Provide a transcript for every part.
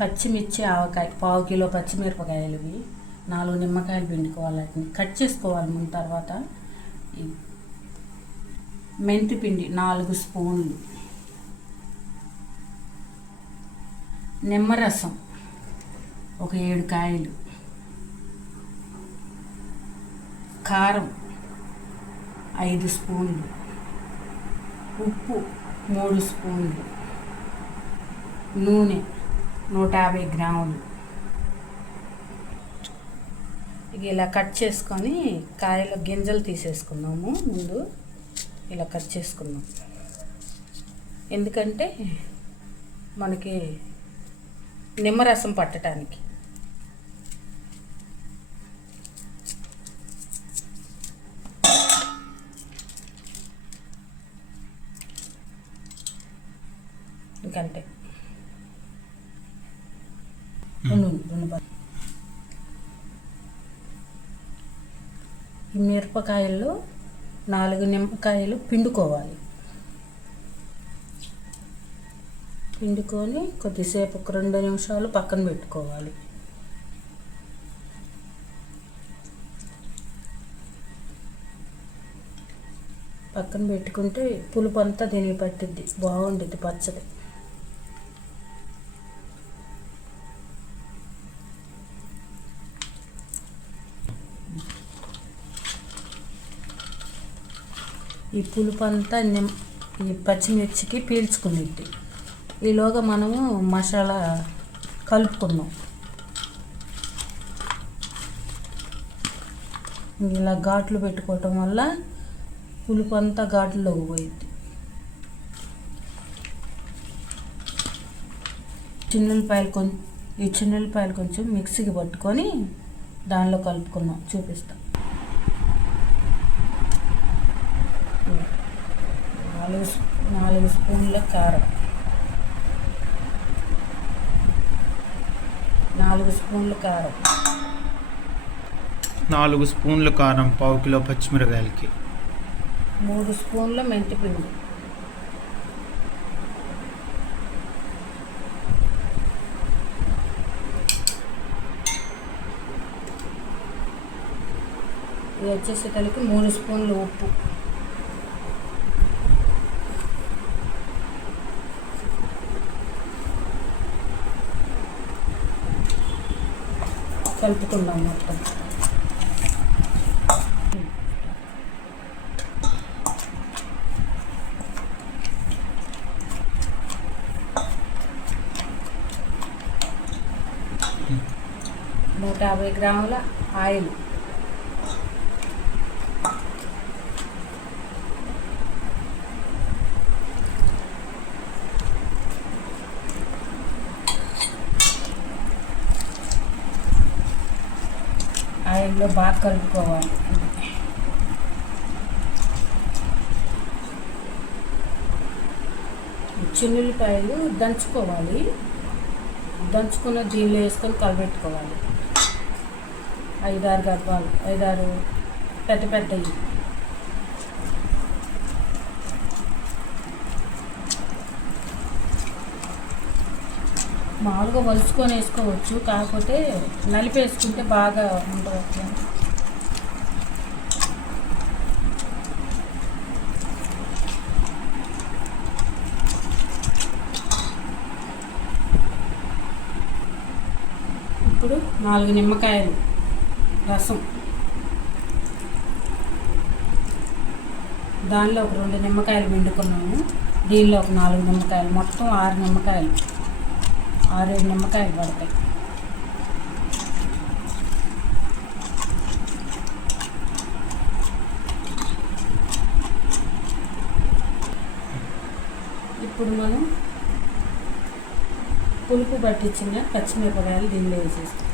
పచ్చిమిర్చి ఆవకాయ పావు కిలో పచ్చిమిరపకాయలు ఇవి నాలుగు నిమ్మకాయలు పిండుకోవాలి వాటిని. కట్ చేసుకోవాలి ముందు తర్వాత మెంతి పిండి నాలుగు స్పూన్లు. నిమ్మరసం ఒక ఏడు కాయలు. కారం ఐదు స్పూన్లు. ఉప్పు మూడు స్పూన్లు. నూనె నూట యాభై గ్రాములు. ఇక ఇలా కట్ చేసుకొని కాయల గింజలు తీసేసుకున్నాము ముందు. ఇలా కట్ చేసుకున్నాం ఎందుకంటే మనకి నిమ్మరసం పట్టడానికి ఎందుకంటే Mm. ఈ మిరపకాయల్లో నాలుగు నిమ్మకాయలు పిండుకోవాలి. పిండుకొని కొద్దిసేపు ఒక రెండు నిమిషాలు పక్కన పెట్టుకోవాలి. పక్కన పెట్టుకుంటే పులుపు అంతా దీనికి పట్టిద్ది బాగుండిద్ది పచ్చడి. ఈ పులుపు అంతా నిమ్ ఈ పచ్చిమిర్చికి పీల్చుకునిద్ది ఈలోగా మనము మసాలా కలుపుకున్నాం ఇలా ఘాట్లు పెట్టుకోవటం వల్ల పులుపు అంతా ఘాట్లోకి పోయింది చిన్నులపాయలు కొంచెం ఈ చిన్నులపాయలు కొంచెం మిక్సీకి పట్టుకొని దానిలో కలుపుకున్నాం చూపిస్తాం. నాలుగు నాలుగు స్పూన్ల కారం. నాలుగు స్పూన్ల కారం. నాలుగు స్పూన్ల కారం పావు కిలో పచ్చిమిరకాయలకి. మూడు స్పూన్ల మెంతిపిండి. ఇది వచ్చేసేసరికి మూడు స్పూన్లు ఉప్పు. కలుపుకుందాం మొత్తం. నూట యాభై గ్రాముల ఆయిల్. ఆయిల్లో బాగా కలుపుకోవాలి చిన్నుల్లిపాయలు దంచుకోవాలి. దంచుకున్న దీనిలో వేసుకొని కలబెట్టుకోవాలి. ఐదారు గర్భాలు ఐదారు పెద్ద పెద్దవి మామూలుగా వలుచుకొని వేసుకోవచ్చు. కాకపోతే నలిపేసుకుంటే బాగా ఉండవచ్చు ఇప్పుడు నాలుగు నిమ్మకాయలు రసం. దానిలో ఒక రెండు నిమ్మకాయలు పిండుకున్నాము దీనిలో ఒక నాలుగు నిమ్మకాయలు. మొత్తం ఆరు నిమ్మకాయలు. ఆరేడు నిమ్మకాయలు పడతాయి. ఇప్పుడు మనం పులుపు పట్టించిన పచ్చిమిరపకాయలు దీనిలో వేసేస్తాం.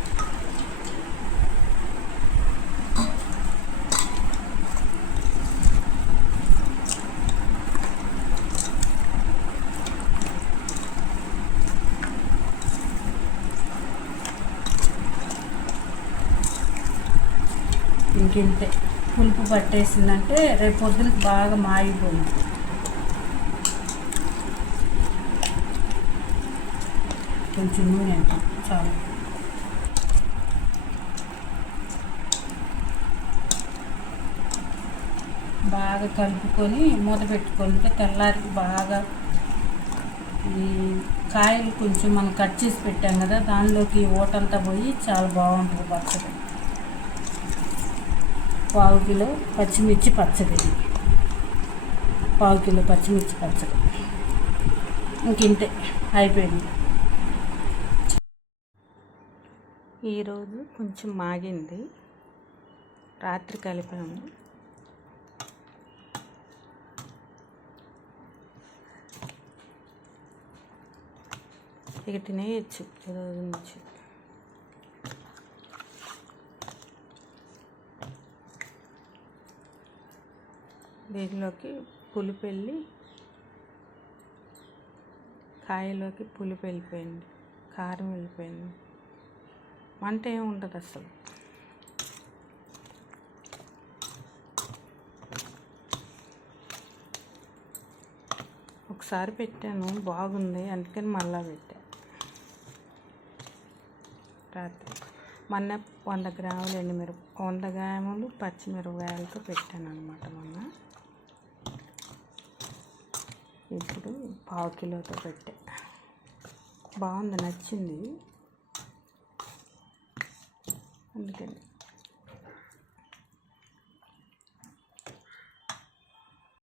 ఇంకింతే. పులుపు పట్టేసిందంటే రేపు పొద్దున బాగా మాగిపోయింది. కొంచెం నూనె వేద్దాం చాలు. బాగా కలుపుకొని మూత పెట్టుకుంటే తెల్లారికి బాగా ఈ కాయలు కొంచెం మనం కట్ చేసి పెట్టాం కదా దానిలోకి ఓటంతా పోయి చాలా బాగుంటుంది పచ్చడి. పావు కిలో పచ్చిమిర్చి పచ్చడి. పావు కిలో పచ్చిమిర్చి పచ్చడి. ఇంక ఇంతే అయిపోయింది. ఈరోజు కొంచెం మాగింది. రాత్రి కలిపాము. ఇక తినేయచ్చు ఈరోజు నుంచి. దీనిలోకి పులుపు వెళ్ళి కాయలోకి పులుపు వెళ్ళిపోయింది కారం వెళ్ళిపోయింది. మంట ఏమి ఉండదు అసలు. ఒకసారి పెట్టాను బాగుంది అందుకని మళ్ళా పెట్టా. రాత్రి. మొన్న వంద గ్రాములు ఎండుమిరప వంద గ్రాములు పచ్చిమిరపకాయలతో పెట్టాను అనమాట మొన్న. ఇప్పుడు పావు కిలోతో పెట్టా. బాగుంది నచ్చింది. అందుకని.